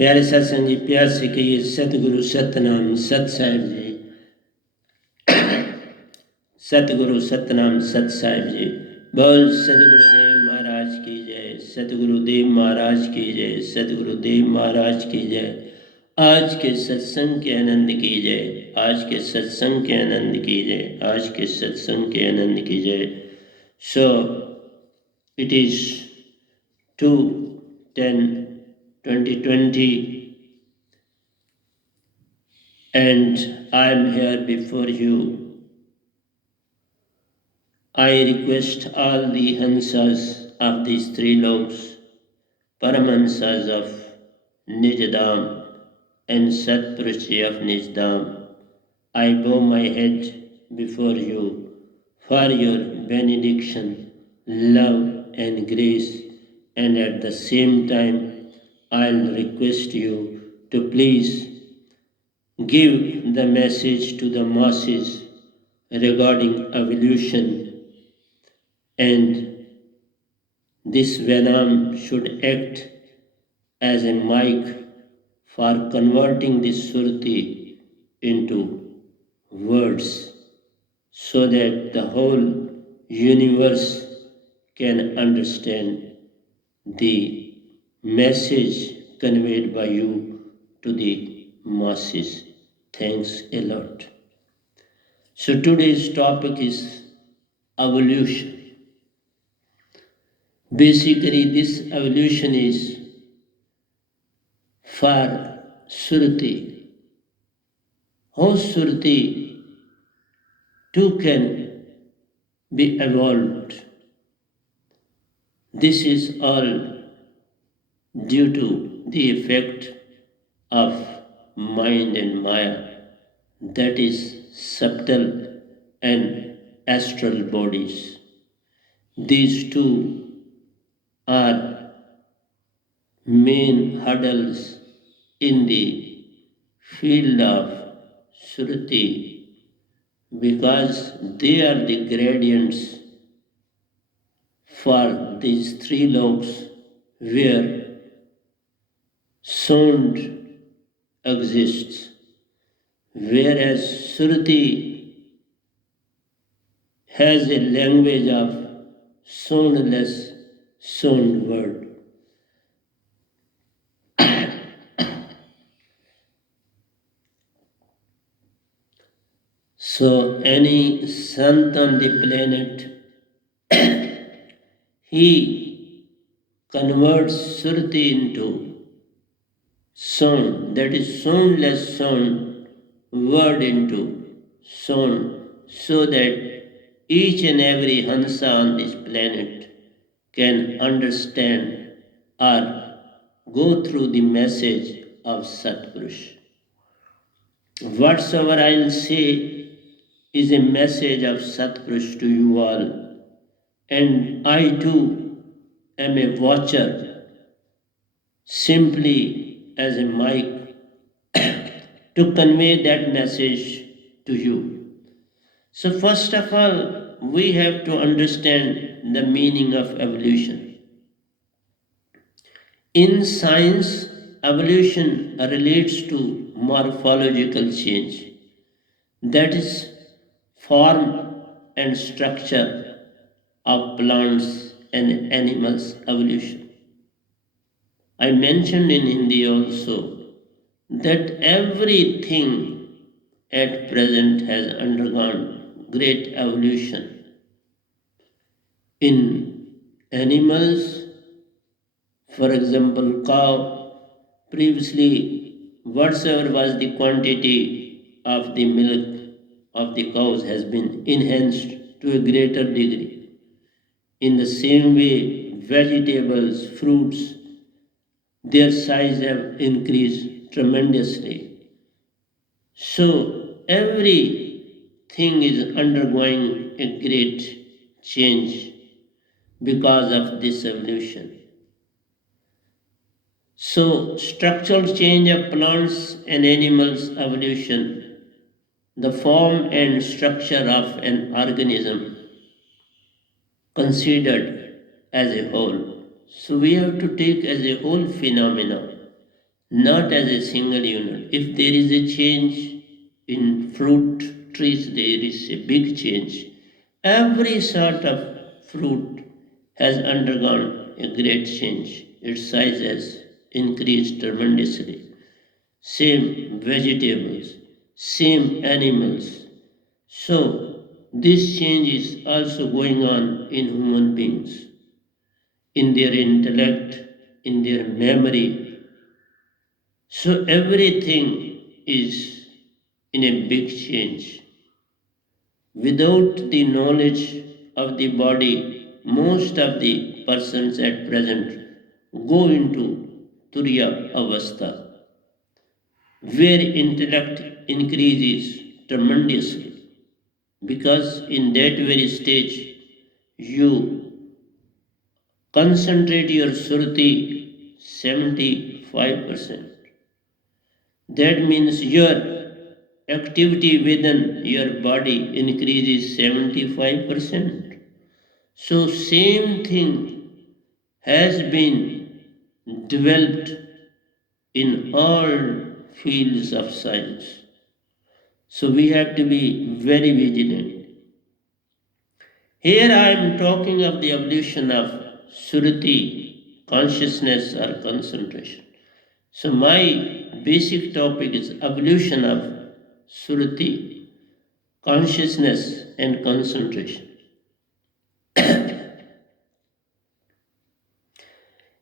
प्यारे सत्संग जी, प्यार से कहिए सतगुरु सतनाम सत साहिब जी। सतगुरु सतनाम सत साहिब जी। बोल सतगुरुदेव महाराज की जय, सतगुरुदेव महाराज की जय, सतगुरुदेव महाराज की जय। आज के सत्संग के आनंद की जय, आज के सत्संग के आनंद की जय, आज के सत्संग के आनंद की जय। So it is 2/10/2020 and I am here before you. I request all the Hansas of these three loks, Paramahansas of Nijdham and Satpurushi of Nijdham, I bow my head before you for your benediction, love and grace, and at the same time I'll request you to please give the message to the masses regarding evolution, and this Venom should act as a mic for converting this SURTI into words so that the whole universe can understand the message conveyed by you to the masses. Thanks a lot. So today's topic is evolution. Basically, this evolution is for SURTI. How SURTI too can be evolved. This is all due to the effect of mind and Maya, that is subtle and astral bodies. These two are main hurdles in the field of SURTI because they are the gradients for these three loks where sound exists, whereas SURTI has a language of soundless sound word. So any sant on the planet, he converts SURTI into sound, that is soundless sound word into sound, so that each and every Hansa on this planet can understand or go through the message of Satpurush. Whatsoever I'll say is a message of Satpurush to you all, and I too am a watcher, simply as a mic to convey that message to you. So first of all, we have to understand the meaning of evolution. In science, evolution relates to morphological change, that is form and structure of plants and animals evolution. I mentioned in Hindi also that everything at present has undergone great evolution. In animals, for example, cow, previously whatsoever was the quantity of the milk of the cows has been enhanced to a greater degree. In the same way, vegetables, fruits, their size have increased tremendously. So everything is undergoing a great change because of this evolution. So structural change of plants and animals evolution, the form and structure of an organism considered as a whole. So we have to take as a whole phenomena, not as a single unit. If there is a change in fruit trees, there is a big change. Every sort of fruit has undergone a great change. Its size has increased tremendously. Same vegetables, same animals. So, this change is also going on in human beings, in their intellect, in their memory. So, everything is in a big change. Without the knowledge of the body, most of the persons at present go into Turiya Avastha, where intellect increases tremendously, because in that very stage you concentrate your surti 75%. That means your activity within your body increases 75%. So, same thing has been developed in all fields of science. So, we have to be very vigilant. Here I am talking of the evolution of surti, consciousness or concentration. So, my basic topic is evolution of surti, consciousness and concentration.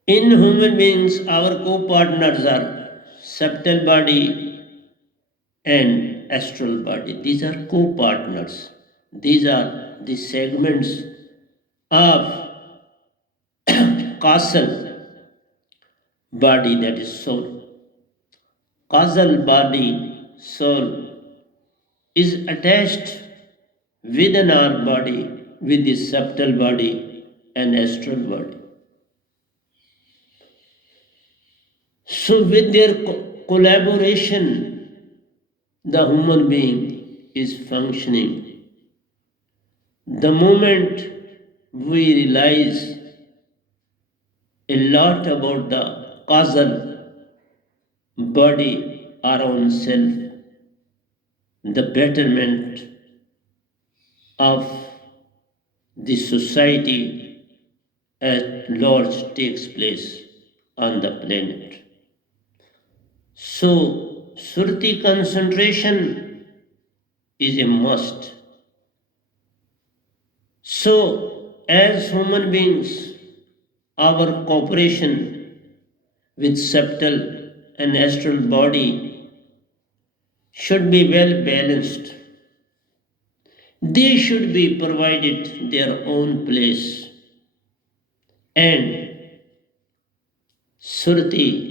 In human beings, our co-partners are subtle body and astral body. These are co-partners. These are the segments of causal body, that is soul. Causal body, soul, is attached within our body with the subtle body and astral body. So, with their collaboration, the human being is functioning. The moment we realize a lot about the causal body, our own self, the betterment of the society at large takes place on the planet. So, Surti concentration is a must. So, as human beings, our cooperation with subtle and astral body should be well balanced. They should be provided their own place, and Surti,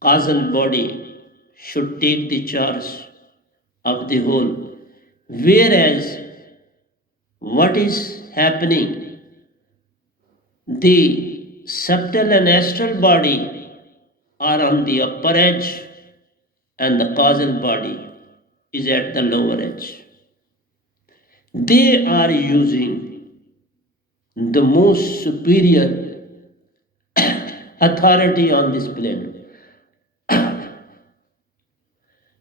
causal body, should take the charge of the whole. Whereas what is happening, the subtle and astral body are on the upper edge and the causal body is at the lower edge. They are using the most superior authority on this planet.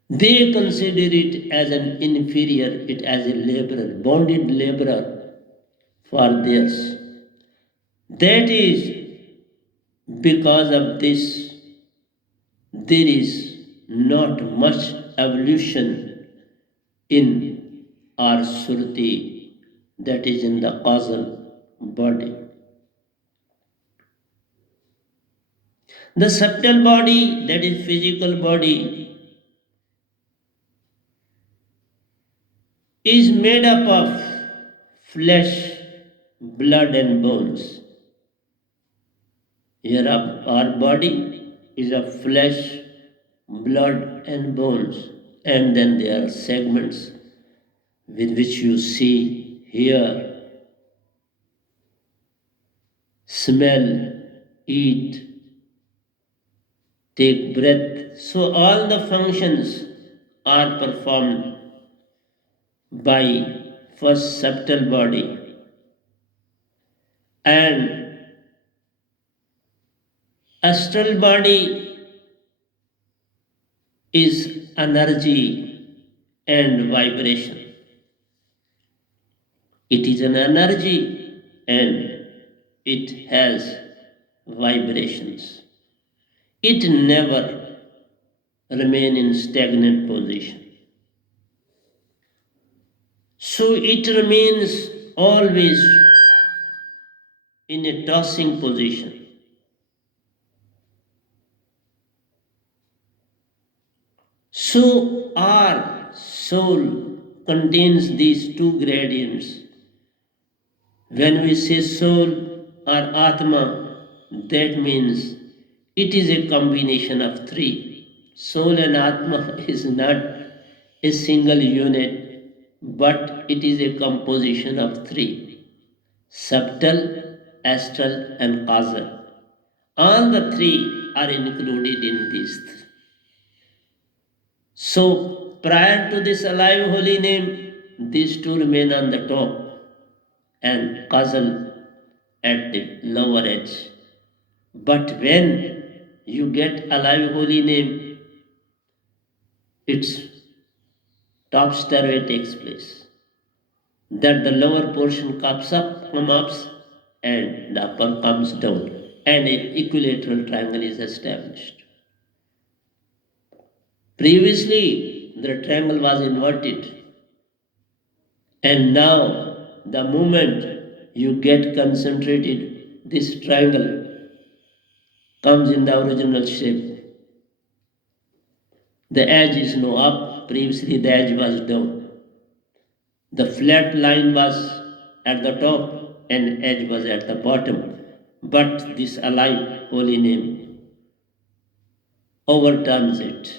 They consider it as an inferior, it as a laborer, bonded laborer for theirs. That is because of this, there is not much evolution in our surti, that is in the causal body. The subtle body, that is physical body, is made up of flesh, blood, and bones. Here, our body is of flesh, blood, and bones, and then there are segments with which you see, hear, smell, eat, take breath. So, all the functions are performed by first subtle body, and astral body is energy and vibration. It is an energy and it has vibrations. It never remain in stagnant position. So it remains always in a tossing position. So our soul contains these two gradients. When we say soul or Atma, that means it is a combination of three. Soul and Atma is not a single unit, but it is a composition of three: subtle, astral, and causal. All the three are included in these. So, prior to this alive holy name, these two remain on the top and causal at the lower edge. But when you get alive holy name, its top stairway takes place. That the lower portion comes up, and the upper comes down, and an equilateral triangle is established. Previously, the triangle was inverted, and now the moment you get concentrated, this triangle comes in the original shape. The edge is now up, previously the edge was down. The flat line was at the top and edge was at the bottom. But this alive holy name overturns it.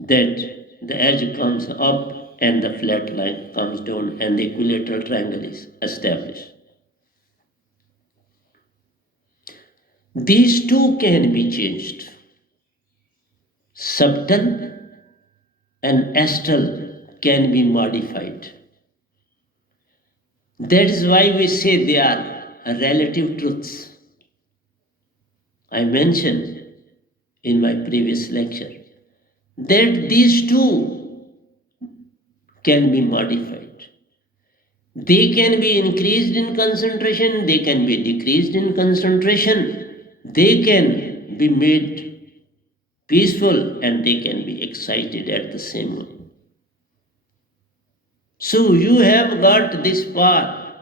That the edge comes up and the flat line comes down and the equilateral triangle is established. These two can be changed. Subtle and astral can be modified. That is why we say they are relative truths. I mentioned in my previous lecture that these two can be modified. They can be increased in concentration, they can be decreased in concentration, they can be made peaceful, and they can be excited at the same time. So you have got this power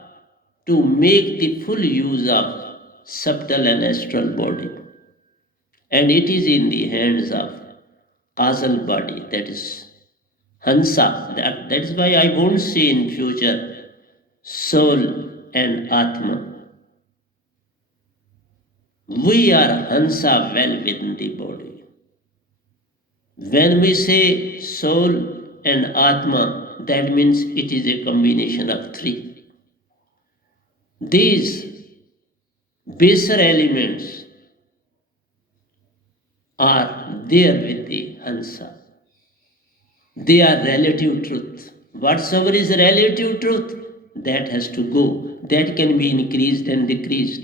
to make the full use of subtle and astral body. And it is in the hands of causal body, that is Hansa. That is why I won't say in future soul and Atma. We are Hansa well within the body. When we say soul and Atma, that means it is a combination of three. These baser elements are there with the Hansa. They are relative truth. Whatsoever is relative truth, that has to go. That can be increased and decreased.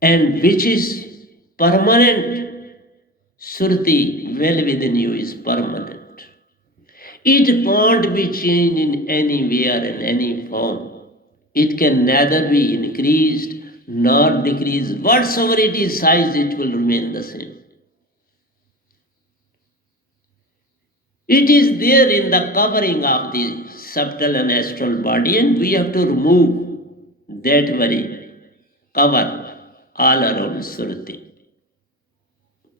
And which is permanent, SURTI well within you is permanent. It can't be changed in anywhere in any form. It can neither be increased nor decreased. Whatsoever it is size, it will remain the same. It is there in the covering of the subtle and astral body, and we have to remove that very cover all around SURTI.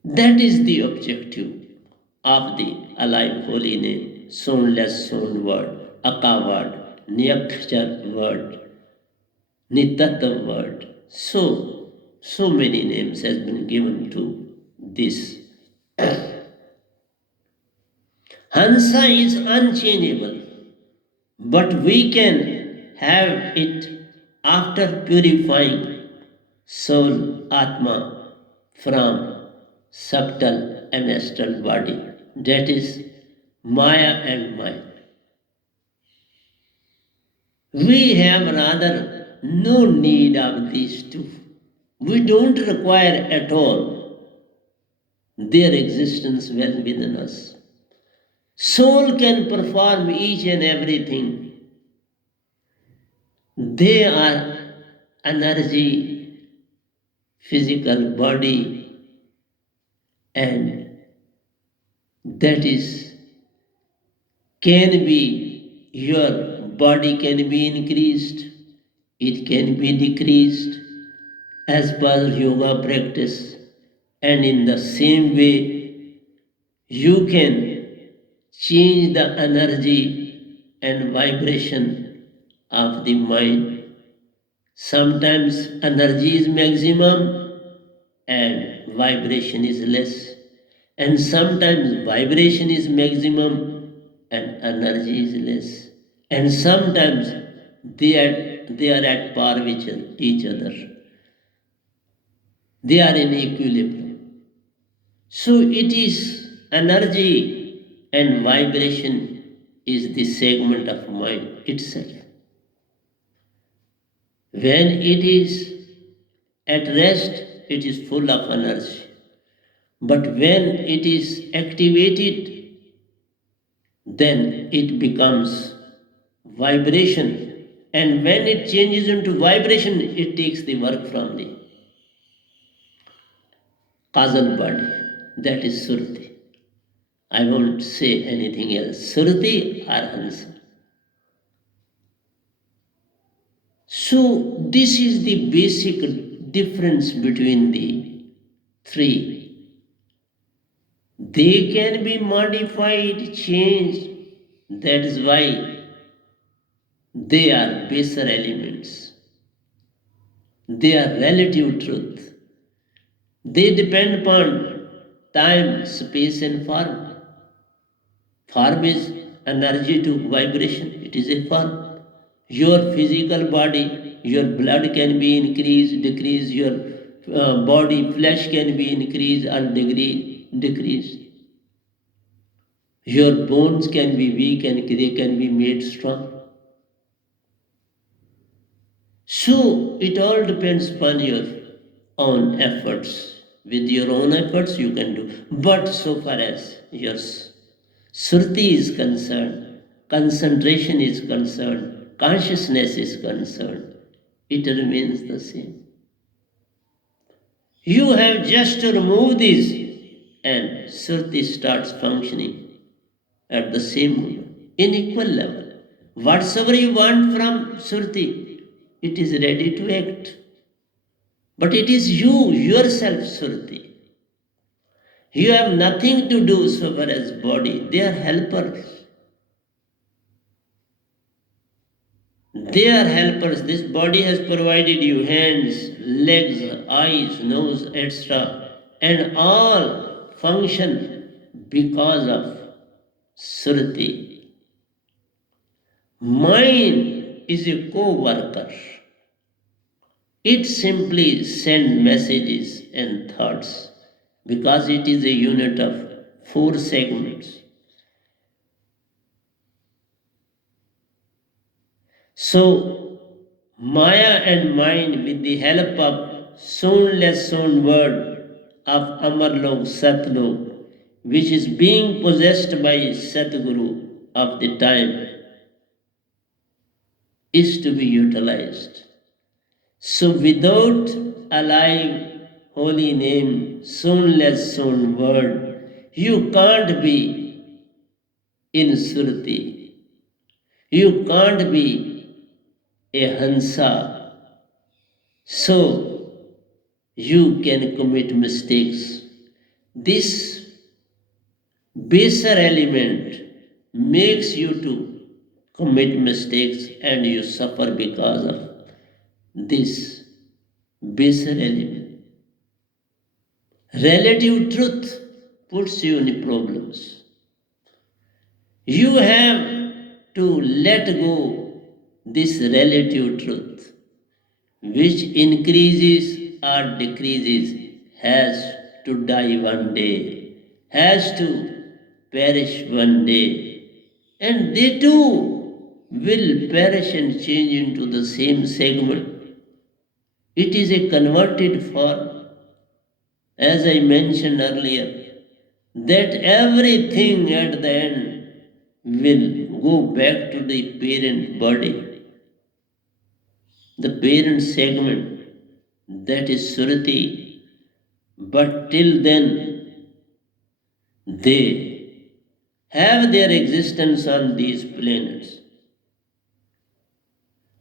That is the objective of the alive holy name, soundless sound word, Aka word, Nyakshar word, Nitatta word. So many names has been given to this. Hansa is unchangeable, but we can have it after purifying soul, Atma, from subtle and astral body. That is Maya and mind. We have rather no need of these two. We don't require at all their existence well within us. Soul can perform each and everything. They are energy, physical body, and that is can be, your body can be increased, it can be decreased as per yoga practice, and in the same way you can change the energy and vibration of the mind. Sometimes energy is maximum and vibration is less, and sometimes vibration is maximum and energy is less, and sometimes they are at par with each other, they are in equilibrium. So it is energy and vibration is the segment of mind itself. When it is at rest, it is full of energy. But when it is activated, then it becomes vibration. And when it changes into vibration, it takes the work from the causal body. That is SURTI. I won't say anything else. SURTI or Hansa. So, this is the basic difference between the three. They can be modified, changed. That is why they are baser elements. They are relative truth. They depend upon time, space, and form. Form is energy to vibration, it is a form. Your physical body, your blood can be increased, decreased, your body, flesh can be increased or decreased. Your bones can be weak and they can be made strong. So it all depends upon your own efforts. With your own efforts, you can do. But so far as your surti is concerned, concentration is concerned, consciousness is concerned, it remains the same. You have just to remove this, and surti starts functioning at the same moment, in equal level. Whatsoever you want from surti, it is ready to act. But it is you, yourself, Surti. You have nothing to do so far as body. They are helpers. They are helpers. This body has provided you hands, legs, eyes, nose, etc. And all function because of Surti. Mind is a co-worker. It simply sends messages and thoughts because it is a unit of 4 segments. So, Maya and mind, with the help of soundless sound word of Amarlok Satlok, which is being possessed by Satguru of the time, is to be utilized. So, without alive holy name, soundless sound word, you can't be in Surti. You can't be a Hansa. So, you can commit mistakes. This baser element makes you to commit mistakes and you suffer because of this baser element. Relative truth puts you in problems. You have to let go this relative truth, which increases or decreases, has to die one day, has to perish one day, and they too will perish and change into the same segment. It is a converted form, as I mentioned earlier. that everything at the end will go back to the parent body, the parent segment, that is Surti. But till then, they have their existence on these planets.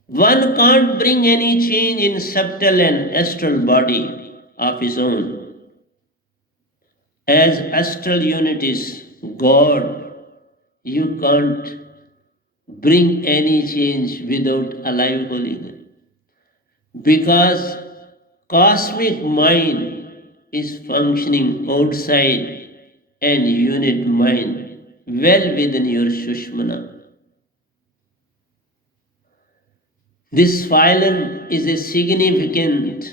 One can't bring any change in subtle and astral body of his own. As astral unit is God, you can't bring any change without alive holiness. Because cosmic mind is functioning outside and unit mind well within your Shushmana. This phylum is a significant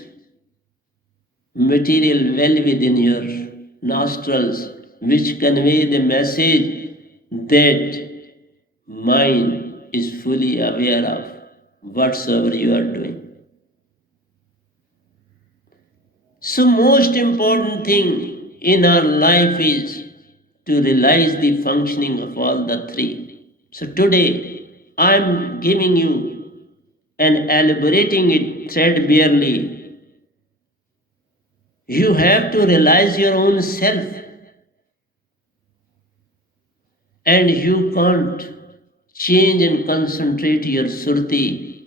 material well within your nostrils, which convey the message that mind is fully aware of whatsoever you are doing. So, most important thing in our life is to realize the functioning of all the three. So, today I am giving you and elaborating it threadbarely. You have to realize your own self, and you can't change and concentrate your surti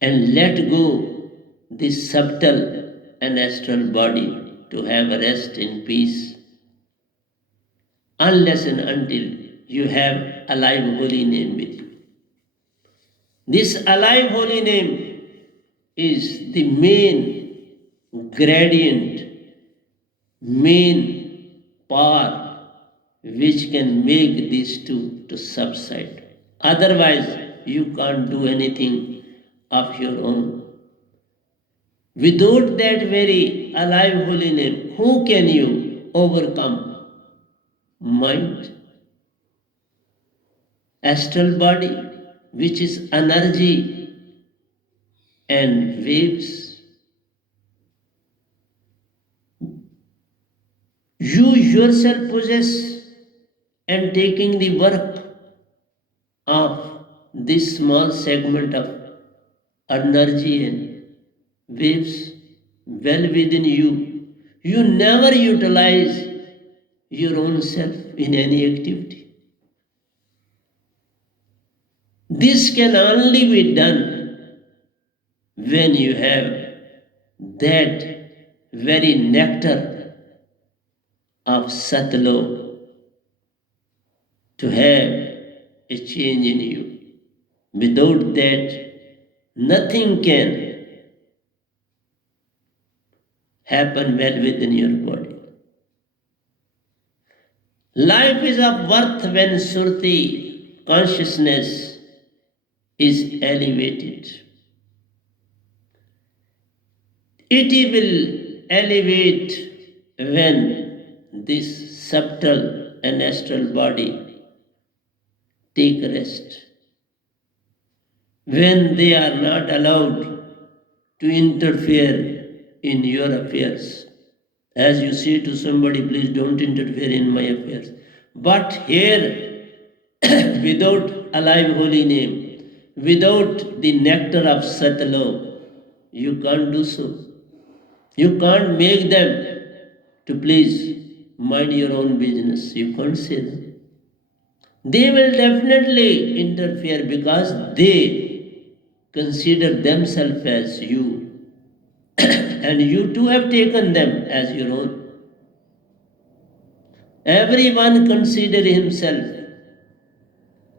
and let go this subtle and astral body to have a rest in peace unless and until you have alive holy name with you. This alive holy name is the main gradient, main power which can make these two to subside. Otherwise, you can't do anything of your own. Without that very alive holy name, who can you overcome? Mind, astral body, which is energy and waves. You yourself possess and taking the work of this small segment of energy and waves well within you. You never utilize your own self in any activity. This can only be done when you have that very nectar of Satlo to have a change in you. Without that, nothing can happen well within your body. Life is of worth when Surti consciousness is elevated. It will elevate when this subtle and astral body take rest. When they are not allowed to interfere in your affairs. As you say to somebody, please don't interfere in my affairs. But here, without alive holy name, without the nectar of Satlo, you can't do so. You can't make them to please mind your own business. You can't say that. They will definitely interfere because they consider themselves as you, and you too have taken them as your own. Everyone consider himself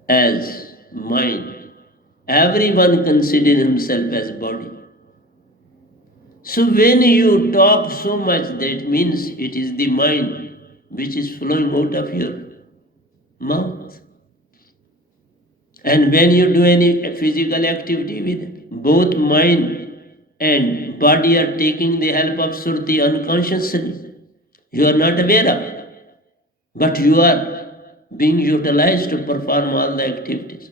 as mind. Everyone consider himself as body. So when you talk so much, that means it is the mind which is flowing out of your mouth. And when you do any physical activity with both mind and body are taking the help of Surti unconsciously, you are not aware of, but you are being utilized to perform all the activities.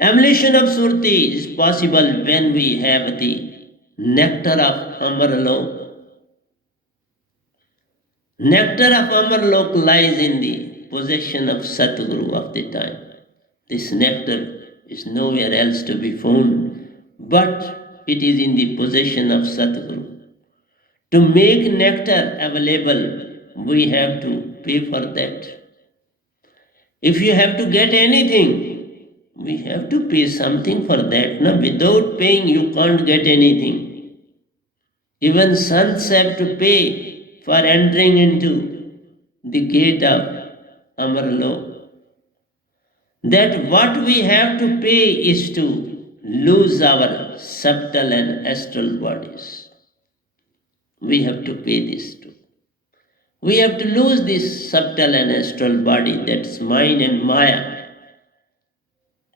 Emulation of Surti is possible when we have the nectar of Amar alone. Nectar of Amarlok lies in the possession of Satguru of the time. This nectar is nowhere else to be found, but it is in the possession of Satguru. To make nectar available, we have to pay for that. If you have to get anything, we have to pay something for that. No? Without paying, you can't get anything. Even sons have to pay for entering into the gate of Amarlok. That what we have to pay is to lose our subtle and astral bodies. We have to pay this too. We have to lose this subtle and astral body, that's mind and Maya,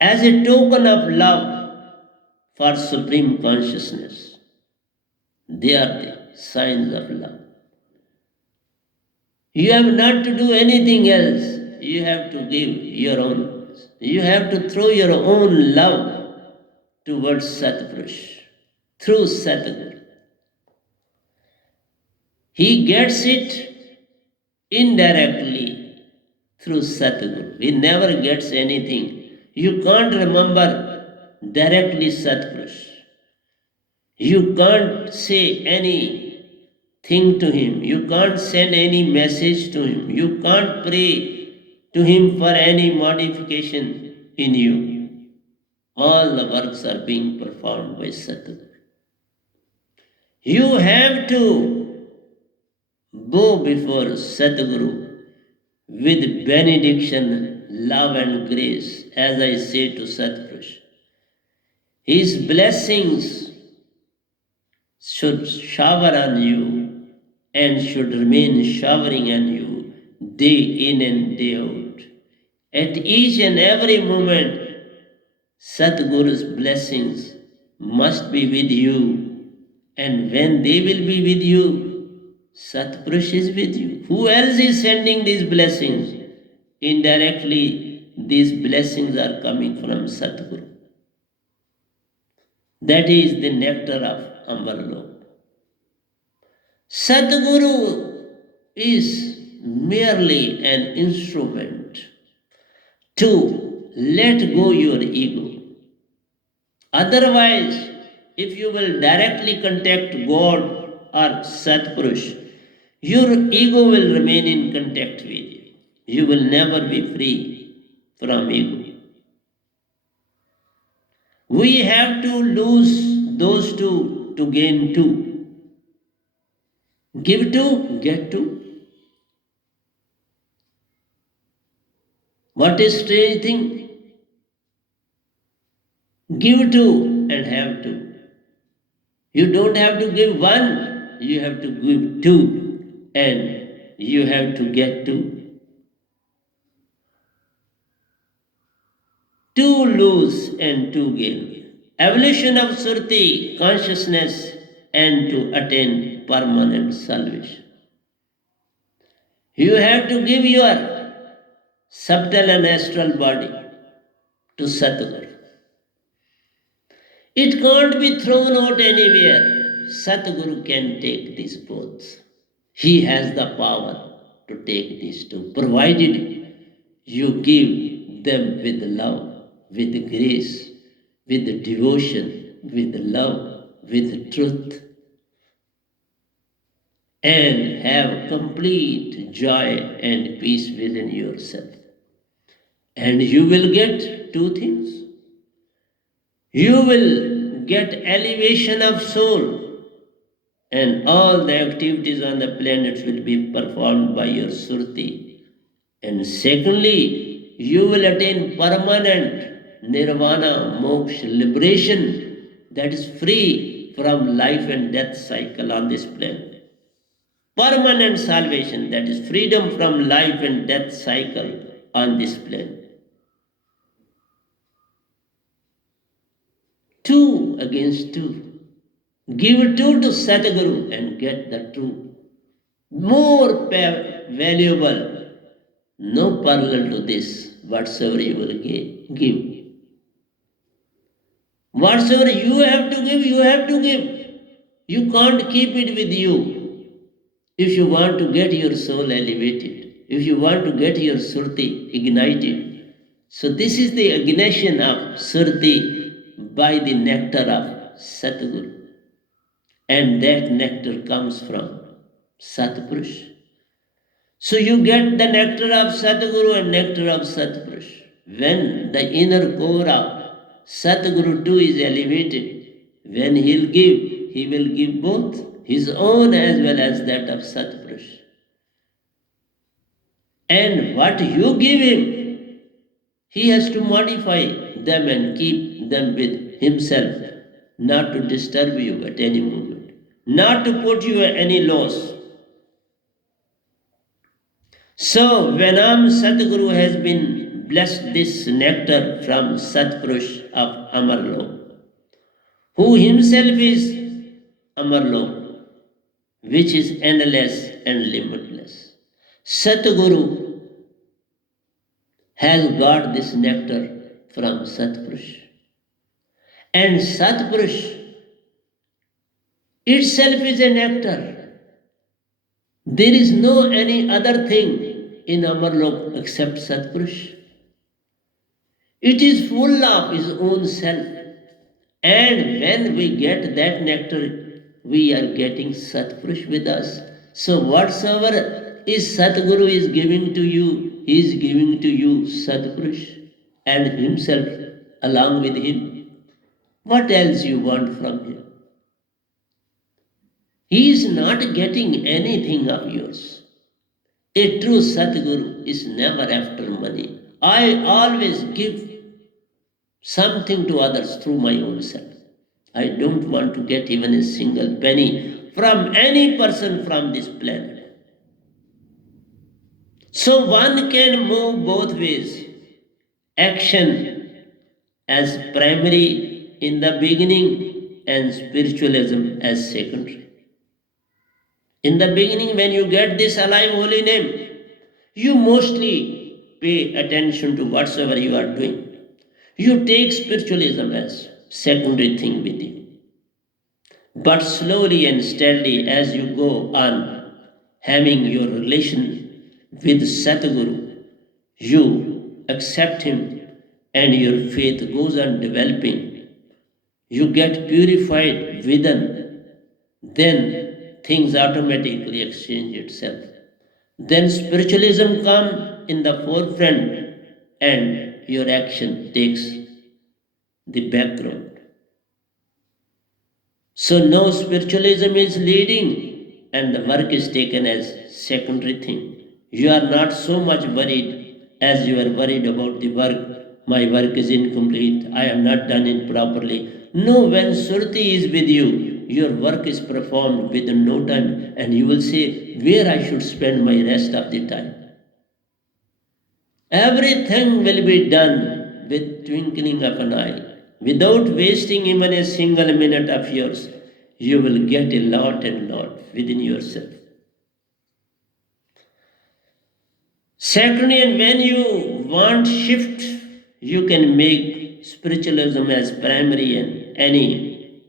as a token of love for supreme consciousness. They are the signs of love. You have not to do anything else. You have to give your own. You have to throw your own love towards Satpurush through Satguru. He gets it indirectly through Satguru. He never gets anything. You can't remember directly Satpurush. You can't say anything to him. You can't send any message to him. You can't pray to him for any modification in you. All the works are being performed by Satguru. You have to bow before Satguru with benediction, love, and grace, as I say to Satpurush. His blessings should shower on you and should remain showering on you day in and day out. At each and every moment, Satguru's blessings must be with you, and when they will be with you, Satpurush is with you. Who else is sending these blessings? Indirectly, these blessings are coming from Satguru. That is the nectar of Amarlok. Sadguru is merely an instrument to let go your ego. Otherwise, if you will directly contact God or Satpurush, your ego will remain in contact with you. You will never be free from ego. We have to lose those two to gain two. Give two, get two. What a strange thing. Give two and have two. You don't have to give one, you have to give two, and you have to get two. Two lose and two gain. Evolution of SURTI, consciousness, and to attain permanent salvation. You have to give your subtle and astral body to Satguru. It can't be thrown out anywhere. Satguru can take these both. He has the power to take these two, provided you give them with love, with grace, with devotion, with love, with truth, and have complete joy and peace within yourself. And you will get two things. You will get elevation of soul, and all the activities on the planets will be performed by your surti. And secondly, you will attain permanent nirvana, moksha, liberation that is free from life and death cycle on this planet. Permanent salvation, that is freedom from life and death cycle on this planet. Two against two. Give two to Satguru and get the two. More valuable, no parallel to this, whatsoever you will give. Whatsoever you have to give, you have to give. You can't keep it with you. if you want to get your soul elevated, if you want to get your surti ignited. So this is the ignition of surti by the nectar of Satguru. And that nectar comes from Satpurush. So you get the nectar of Satguru and nectar of Satpurush. When the inner core of Satguru too is elevated, when he'll give, he will give both his own as well as that of Satpurush. And what you give him, he has to modify them and keep them with himself, not to disturb you at any moment, not to put you at any loss. So, Venam Sadguru has been blessed this nectar from Satpurush of Amarlok, who himself is Amarlok, which is endless and limitless. Satguru has got this nectar from Satpurush. And Satpurush itself is a nectar. There is no any other thing in Amarlok except Satpurush. It is full of its own self. And when we get that nectar, we are getting Satpurush with us. So whatsoever is Satguru is giving to you, he is giving to you Satpurush and himself along with him. What else you want from him? He is not getting anything of yours. A true Satguru is never after money. I always give something to others through my own self. I don't want to get even a single penny from any person from this planet. So one can move both ways. Action as primary in the beginning and spiritualism as secondary. In the beginning, when you get this alive holy name, you mostly pay attention to whatsoever you are doing. You take spiritualism as secondary thing with you. But slowly and steadily as you go on having your relation with Satguru, you accept him and your faith goes on developing. You get purified within, then things automatically exchange itself. Then spiritualism comes in the forefront and your action takes the background. So now spiritualism is leading and the work is taken as secondary thing. You are not so much worried as you are worried about the work. My work is incomplete. I have not done it properly. No, when SURTI is with you, your work is performed within no time and you will say where I should spend my rest of the time. Everything will be done with twinkling of an eye. Without wasting even a single minute of yours, you will get a lot and lot within yourself. Secondly, and when you want shift, you can make spiritualism as primary and any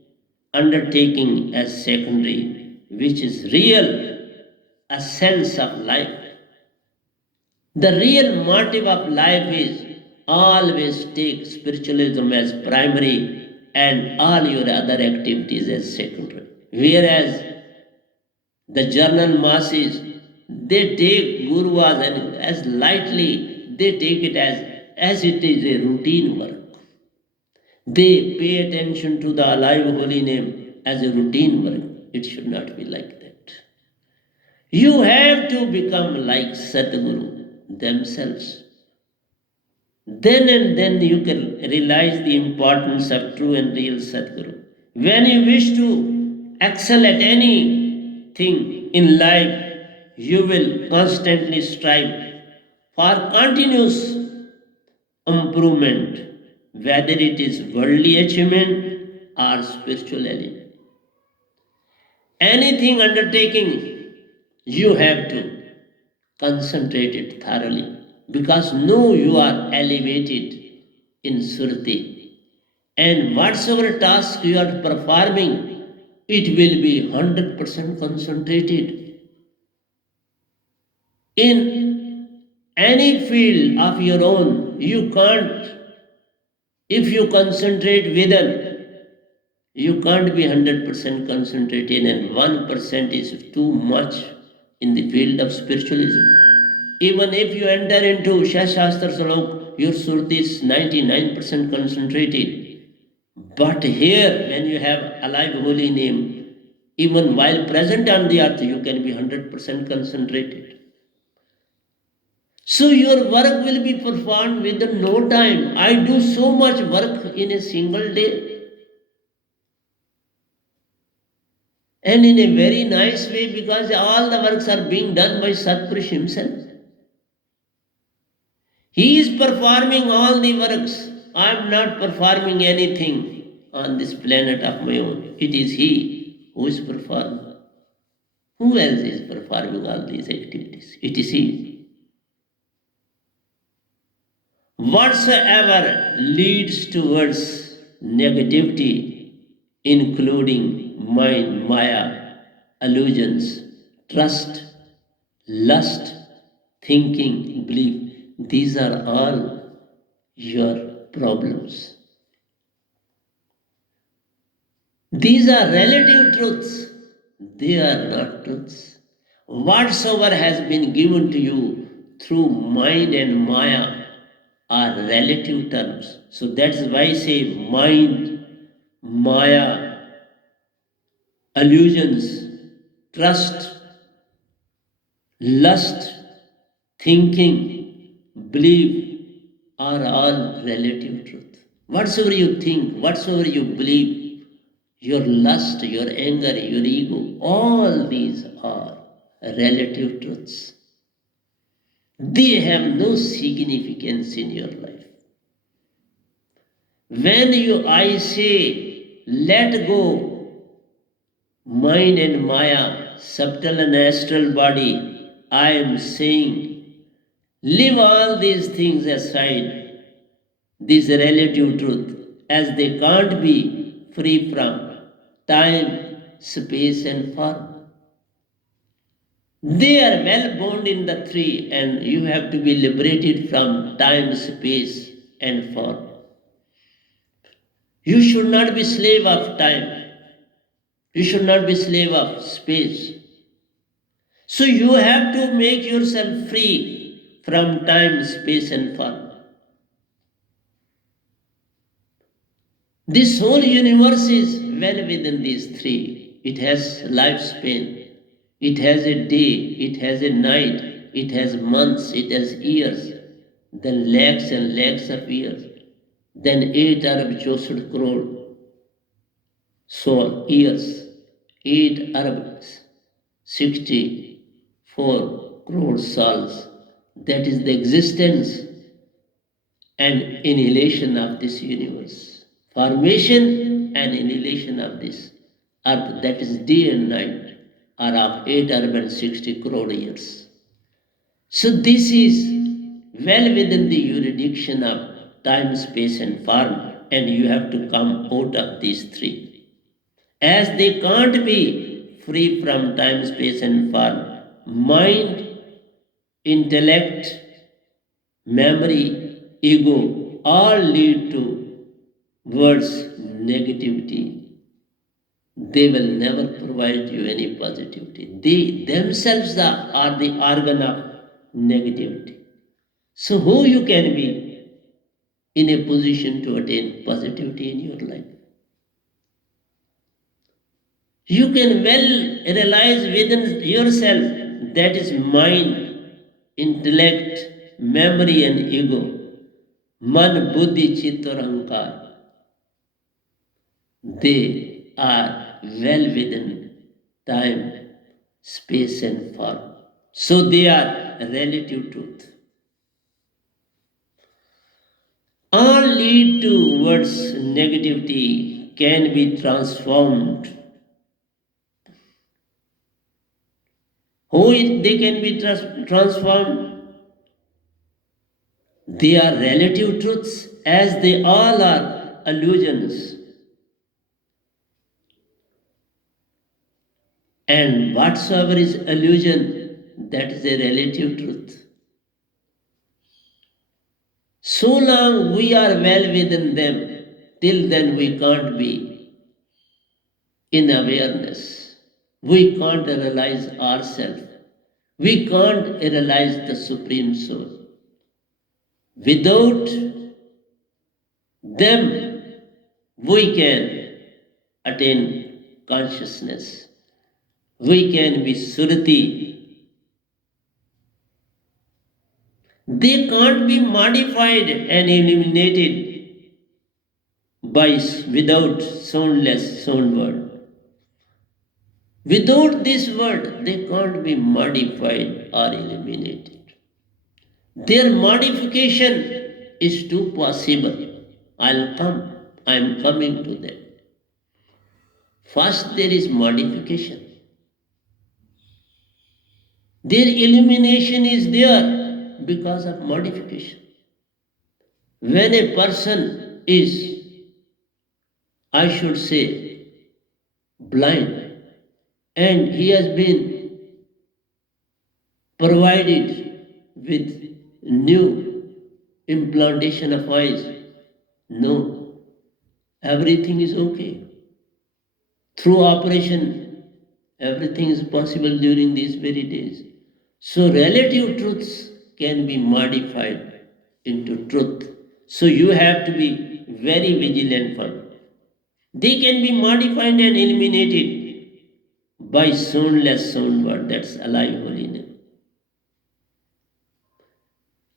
undertaking as secondary, which is real, a sense of life. The real motive of life is always take spiritualism as primary and all your other activities as secondary. Whereas the general masses, they take gurus and as lightly, they take it as it is a routine work. They pay attention to the alive holy name as a routine work. It should not be like that. You have to become like Sadguru themselves. Then and then you can realize the importance of true and real Sadguru. When you wish to excel at anything in life, you will constantly strive for continuous improvement, whether it is worldly achievement or spiritual element. Anything undertaking, you have to concentrate it thoroughly because know you are elevated in Surti. And whatsoever task you are performing, it will be 100% concentrated. in any field of your own, you can't, if you concentrate within, you can't be 100% concentrated, and 1% is too much in the field of spiritualism. Even if you enter into Shastra Salok, your Surti is 99% concentrated. But here, when you have alive holy name, even while present on the earth, you can be 100% concentrated. So your work will be performed within no time. I do so much work in a single day. And in a very nice way, because all the works are being done by Satpurush himself. He is performing all the works. I am not performing anything on this planet of my own. It is He who is performing. Who else is performing all these activities? It is He. Whatsoever leads towards negativity, including mind, maya, illusions, trust, lust, thinking, belief, these are all your problems. These are relative truths. They are not truths. Whatsoever has been given to you through mind and maya are relative terms. So that's why I say mind, maya, illusions, trust, lust, thinking, belief are all relative truth. Whatsoever you think, whatsoever you believe, your lust, your anger, your ego, all these are relative truths. They have no significance in your life. When I say, let go mind and maya, subtle and astral body, I am saying, leave all these things aside, this relative truth, as they can't be free from time, space, and form. They are well bound in the three, and you have to be liberated from time, space, and form. You should not be slave of time. You should not be slave of space. So you have to make yourself free from time, space, and form. This whole universe is well within these three. It has lifespan. It has a day. It has a night. It has months. It has years. Then lakhs and lakhs of years. Then 8 Arab 64 crore years. 8 Arab 64 crore souls. That is the existence and annihilation of this universe. Formation and annihilation of this earth, that is day and night, are of 860 crore years. So this is well within the jurisdiction of time, space, and form, and you have to come out of these three. As they can't be free from time, space, and form, mind, intellect, memory, ego, all lead to words negativity. They will never provide you any positivity. They themselves are the organ of negativity. So who you can be in a position to attain positivity in your life? You can well realize within yourself, that is mind, intellect, memory, and ego. Man, buddhi, chit, or ahankar. They are well within time, space, and form. So they are relative truth. All lead towards negativity can be transformed. They can be transformed? They are relative truths, as they all are illusions. And whatsoever is illusion, that is a relative truth. So long we are well within them, till then we can't be in awareness. We can't realize ourselves. We can't realize the Supreme Soul. Without them, we can attain consciousness. We can be surti. They can't be modified and eliminated without soundless sound word. Without this word, they can't be modified or eliminated. Their modification is too possible. I'll come. I'm coming to them. First, there is modification. Their elimination is there because of modification. When a person is, I should say, blind, and he has been provided with new implantation of eyes, no, everything is okay. Through operation, everything is possible during these very days. So relative truths can be modified into truth. So you have to be very vigilant for it. They can be modified and eliminated by soundless sound word, that's alive holy name.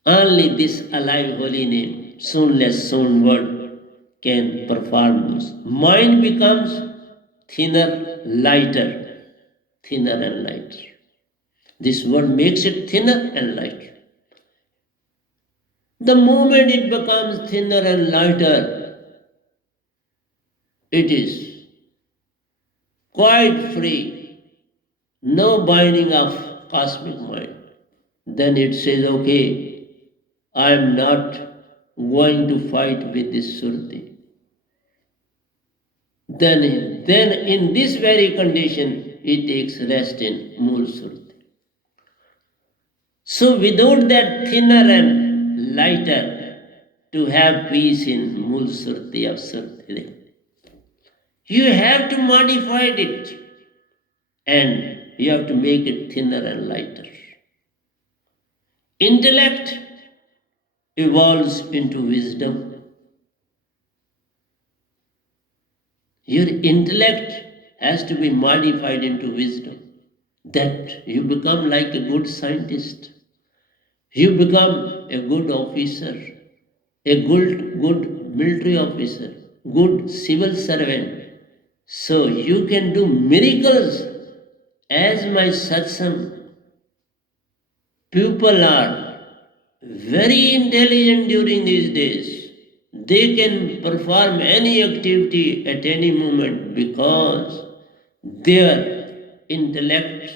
Only this alive holy name, soundless sound word, can perform this. Mind becomes thinner, lighter, thinner and lighter. This word makes it thinner and lighter. The moment it becomes thinner and lighter, it is quite free, no binding of cosmic mind. Then it says, okay, I am not going to fight with this surti. Then in this very condition, it takes rest in Mool Surti. So without that thinner and lighter, to have peace in Mool Surti of Surti, you have to modify it and you have to make it thinner and lighter. Intellect evolves into wisdom. Your intellect has to be modified into wisdom. That you become like a good scientist. You become a good officer, a good military officer, good civil servant. So you can do miracles as my satsang. People are very intelligent during these days. They can perform any activity at any moment because their intellect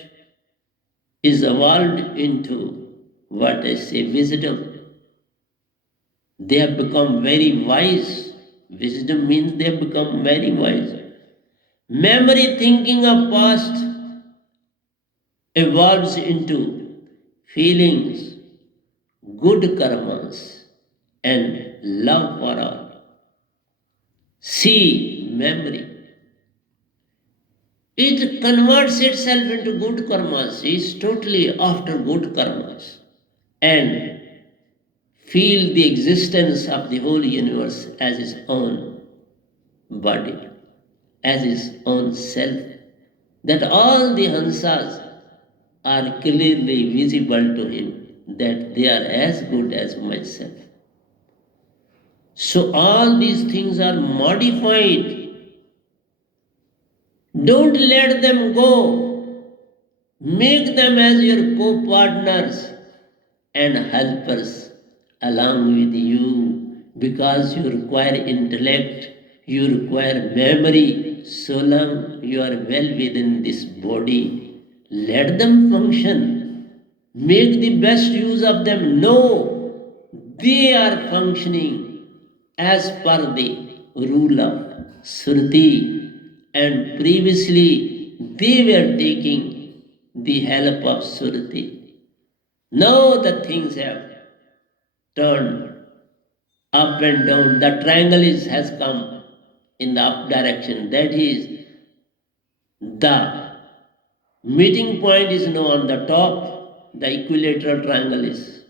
is evolved into what I say wisdom. They have become very wise. Wisdom means they have become very wise. Memory thinking of past evolves into feelings, good karmas, and love for all. See memory. It converts itself into good karmas. It is totally after good karmas. And feel the existence of the whole universe as his own body, as his own self. That all the Hansas are clearly visible to him, that they are as good as myself. So all these things are modified. Don't let them go. Make them as your co-partners and helpers along with you, because you require intellect, you require memory. So long you are well within this body, let them function. Make the best use of them. No, they are functioning as per the rule of SURTI, and previously they were taking the help of SURTI. Now the things have turned up and down. The triangle has come in the up direction. That is, the meeting point is now on the top. The equilateral triangle is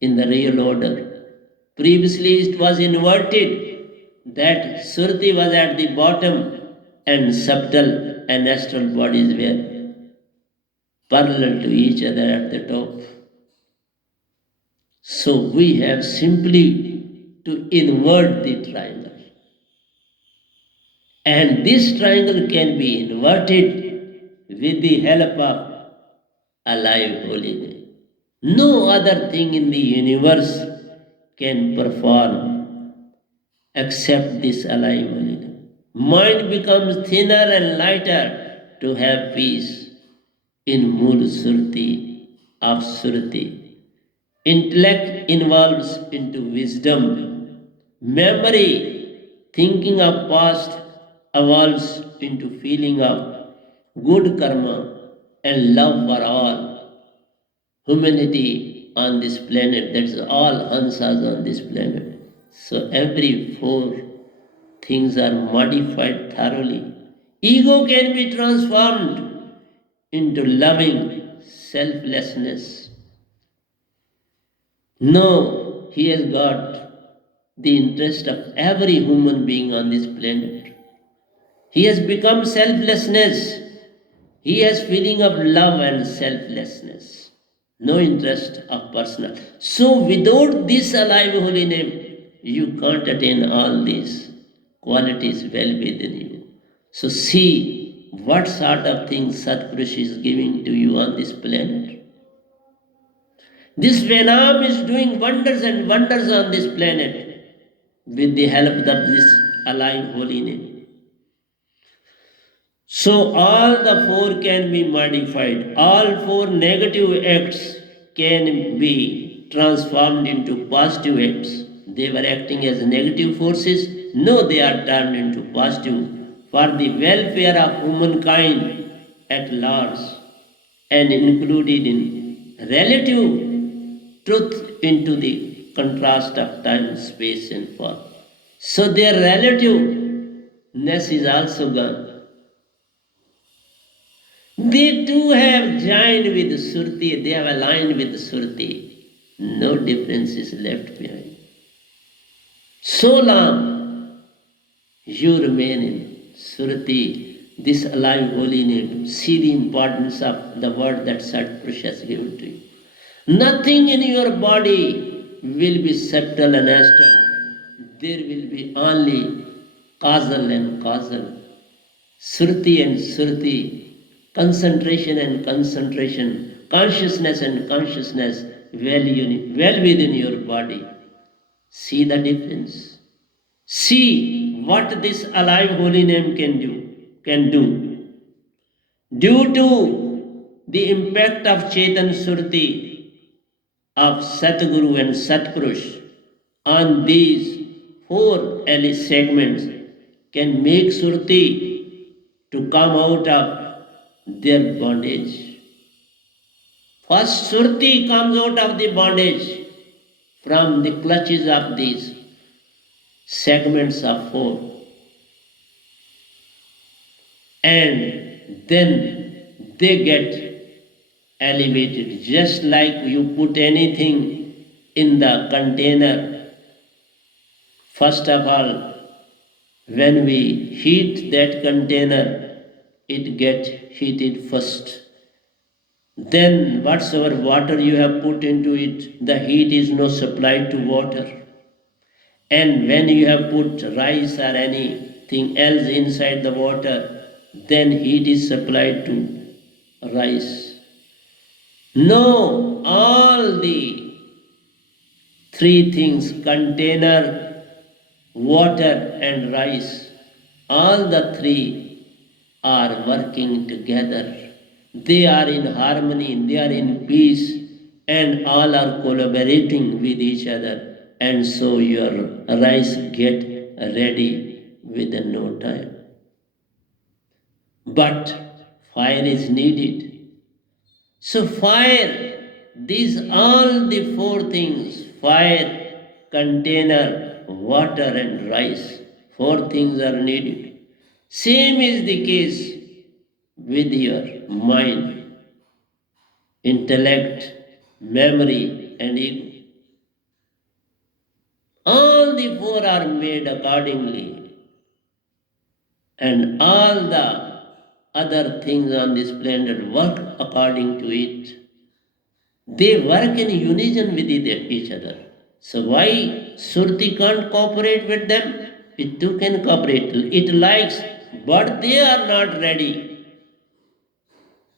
in the real order. Previously it was inverted. That SURTI was at the bottom and subtle and astral bodies were parallel to each other at the top. So we have simply to invert the triangle. And this triangle can be inverted with the help of alive holy name. No other thing in the universe can perform except this alive holy name. Mind becomes thinner and lighter to have peace in Mool Surti of Surti. Intellect evolves into wisdom. Memory, thinking of past, evolves into feeling of good karma and love for all humanity on this planet. That's all Hansas on this planet. So every four things are modified thoroughly. Ego can be transformed into loving selflessness. No, he has got the interest of every human being on this planet. He has become selflessness. He has feeling of love and selflessness. No interest of personal. So without this alive holy name, you can't attain all these qualities well within you. So see what sort of things Satpurush is giving to you on this planet. This Venom is doing wonders and wonders on this planet with the help of this alive holy name. So all the four can be modified. All four negative acts can be transformed into positive acts. They were acting as negative forces. No, they are turned into positive for the welfare of humankind at large and included in relative truth into the contrast of time, space, and form. So their relativeness is also gone. They too have joined with Surti, they have aligned with Surti. No difference is left behind. So long you remain in Surti, this alive holy name, see the importance of the word that Satpurush has given to you. Nothing in your body will be subtle and astral. There will be only causal and causal, Surti and Surti, concentration and concentration, consciousness and consciousness well within your body. See the difference. See what this alive holy name can do. Due to the impact of Chetan Surti of Satguru and Satpurush on these four Alice segments can make Surti to come out of their bondage. First, Surti comes out of the bondage from the clutches of these segments of four, and then they get elevated, just like you put anything in the container. First of all, when we heat that container, it gets heated first. Then whatsoever water you have put into it, the heat is not supplied to water. And when you have put rice or anything else inside the water, then heat is supplied to rice. No, all the three things, container, water and rice, all the three are working together. They are in harmony, they are in peace, and all are collaborating with each other. And so your rice get ready within no time. But fire is needed. So fire these all the four things, fire, container, water and rice, four things are needed. Same is the case with your mind, intellect, memory and ego. All the four are made accordingly, and all the other things on this planet work according to it. They work in unison with each other. So why SURTI can't cooperate with them? It too can cooperate. It likes, but they are not ready.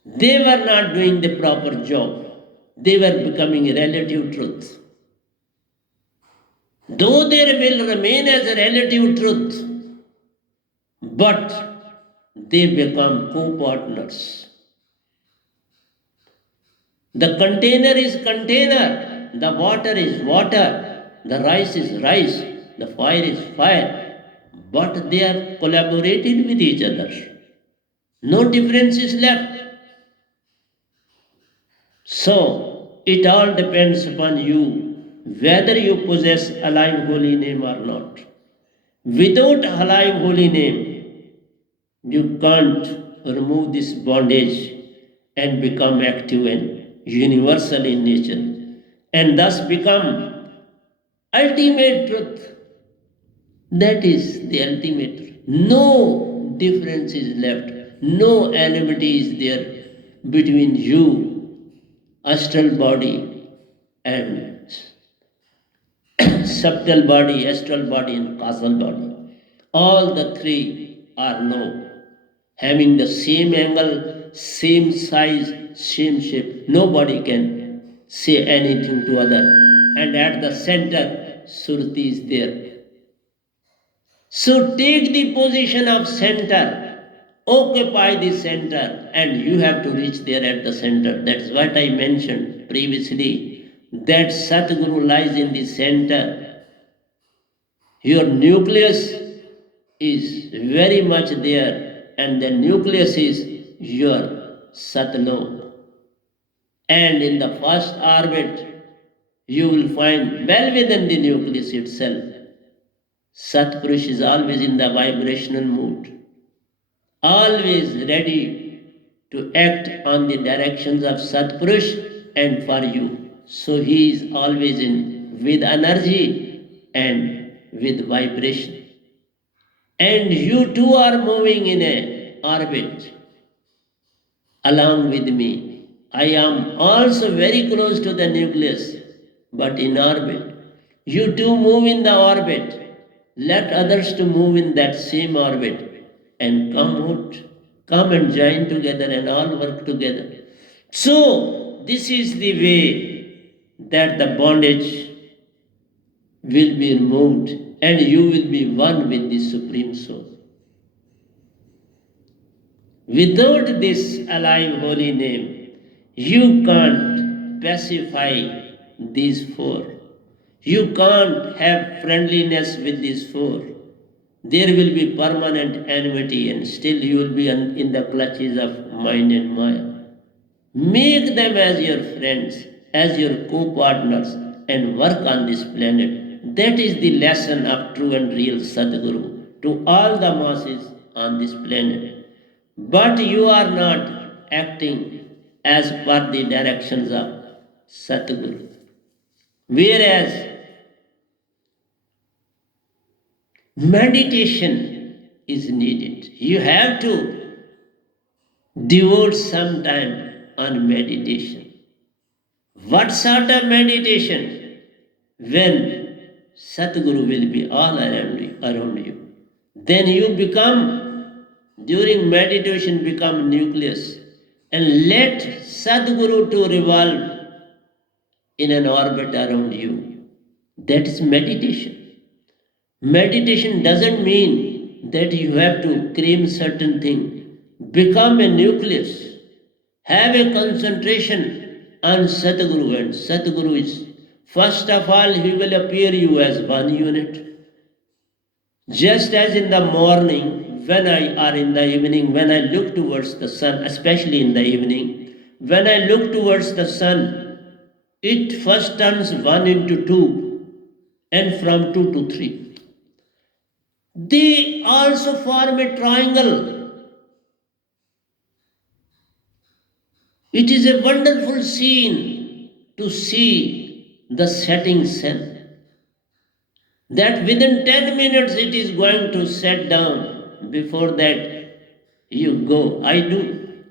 They were not doing the proper job. They were becoming relative truth. Though there will remain as a relative truth, but they become co-partners. The container is container, the water is water, the rice is rice, the fire is fire, but they are collaborated with each other. No difference is left. So, it all depends upon you whether you possess alive holy name or not. Without alive holy name, you can't remove this bondage and become active and universal in nature and thus become ultimate truth. That is the ultimate truth. No difference is left, no enmity is there between you, astral body, and subtle body, astral body, and causal body. All the three are no, having the same angle, same size, same shape. Nobody can say anything to other. And at the center, Surti is there. So take the position of center, occupy the center, and you have to reach there at the center. That's what I mentioned previously, that Satguru lies in the center. Your nucleus is very much there, and the nucleus is your Satlo. And in the first orbit, you will find well within the nucleus itself. Satpurush is always in the vibrational mood, always ready to act on the directions of Satpurush and for you. So he is always in with energy and with vibration. And you too are moving in a orbit along with me. I am also very close to the nucleus, but in orbit. You too move in the orbit. Let others to move in that same orbit and come out. Come and join together and all work together. So, this is the way that the bondage will be removed and you will be one with the Supreme Soul. Without this alive holy name, you can't pacify these four. You can't have friendliness with these four. There will be permanent enmity and still you will be in the clutches of mind and Maya. Make them as your friends, as your co-partners and work on this planet. That is the lesson of true and real Sadguru to all the masses on this planet. But you are not acting as per the directions of Sadguru. Whereas meditation is needed. You have to devote some time on meditation. What sort of meditation? When Satguru will be all around you. Then you become, during meditation, become nucleus and let Sadguru to revolve in an orbit around you. That is meditation. Meditation doesn't mean that you have to claim certain thing. Become a nucleus. Have a concentration on Satguru, and Satguru is, first of all, he will appear you as one unit. Just as in the morning, or in the evening, when I look towards the sun, especially in the evening, when I look towards the sun, it first turns 1 into 2 and from 2 to 3. They also form a triangle. It is a wonderful scene to see the setting sun. That within 10 minutes it is going to set down. Before that, you go. I do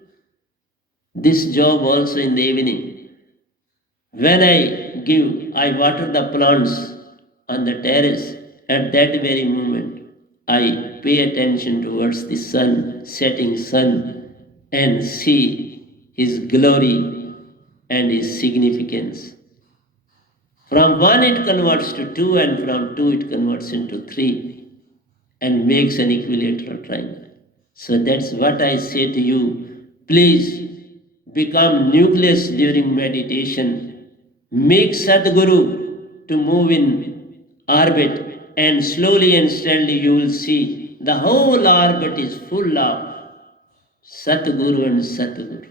this job also in the evening. When I water the plants on the terrace. At that very moment, I pay attention towards the sun, setting sun, and see his glory and his significance. From 1 it converts to 2, and from 2 it converts into 3 and makes an equilateral triangle. So that's what I say to you. Please become nucleus during meditation. Make Sadguru to move in orbit, and slowly and steadily you will see the whole orbit is full of Satguru and Satguru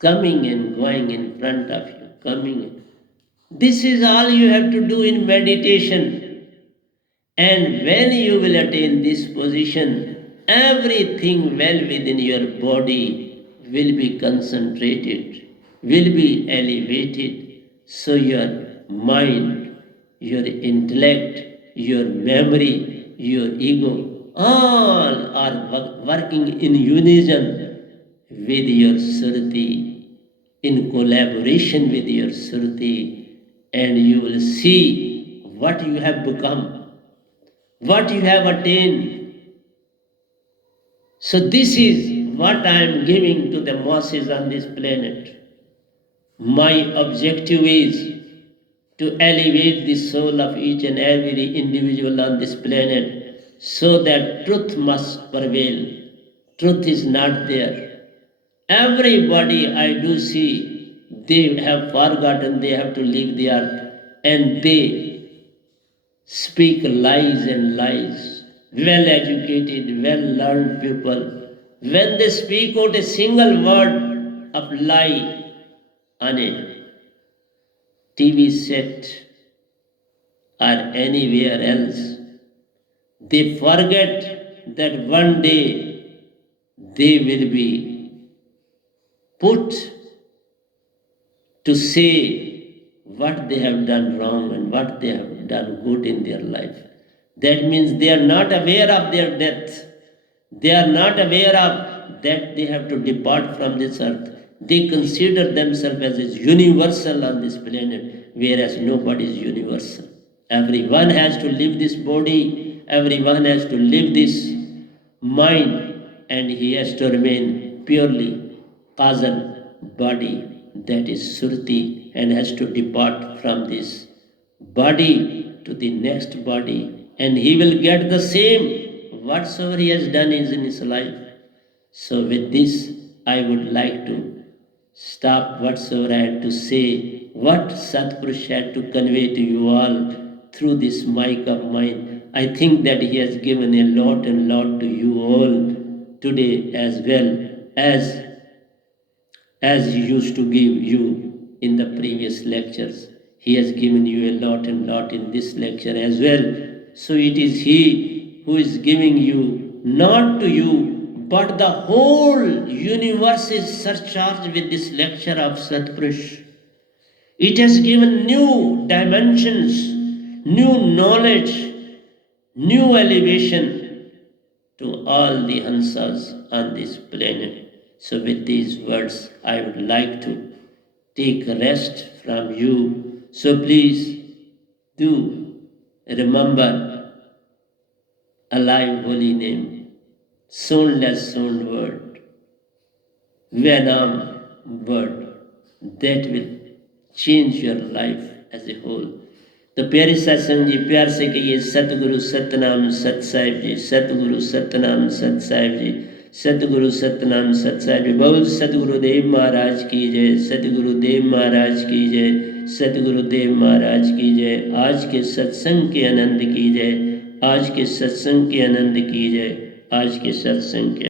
coming and going in front of you, coming. This is all you have to do in meditation. And when you will attain this position, everything well within your body will be concentrated, will be elevated. So your mind, your intellect, your memory, your ego, all are working in unison with your surti, in collaboration with your surti, and you will see what you have become, what you have attained. So this is what I am giving to the masses on this planet. My objective is to elevate the soul of each and every individual on this planet so that truth must prevail. Truth is not there. Everybody I do see, they have forgotten they have to leave the earth, and they speak lies and lies. Well educated, well learned people, when they speak out a single word of lie on a TV set or anywhere else, they forget that one day they will be put to say what they have done wrong and what they have done good in their life. That means they are not aware of their death. They are not aware of that they have to depart from this earth. They consider themselves as universal on this planet, whereas nobody is universal. Everyone has to live this body, everyone has to live this mind, and he has to remain purely causal body, that is surti, and has to depart from this body to the next body, and he will get the same whatsoever he has done is in his life. So with this I would like to stop whatsoever I had to say, what Satpurush had to convey to you all through this mic of mine. I think that he has given a lot and lot to you all today, as well as he used to give you in the previous lectures. He has given you a lot and lot in this lecture as well. So it is he who is giving you, not to you, but the whole universe is surcharged with this lecture of Satpurush. It has given new dimensions, new knowledge, new elevation to all the Hansas on this planet. So with these words, I would like to take rest from you. So please do remember alive holy name, soundless sound word, Venom word, that will change your life as a whole. तो प्यारे सत्संग जी, प्यार से कहिए सतगुरु सतनाम सत साहिब जी, सतगुरु सतनाम सत साहिब जी, सतगुरु सतनाम सत साहिब जी। बोल सतगुरुदेव महाराज की जय, सतगुरुदेव महाराज की जय, सतगुरुदेव महाराज की जय। आज के सत्संग के आनंद की जय, आज के सत्संग के आनंद की जय, आज के सत्संग के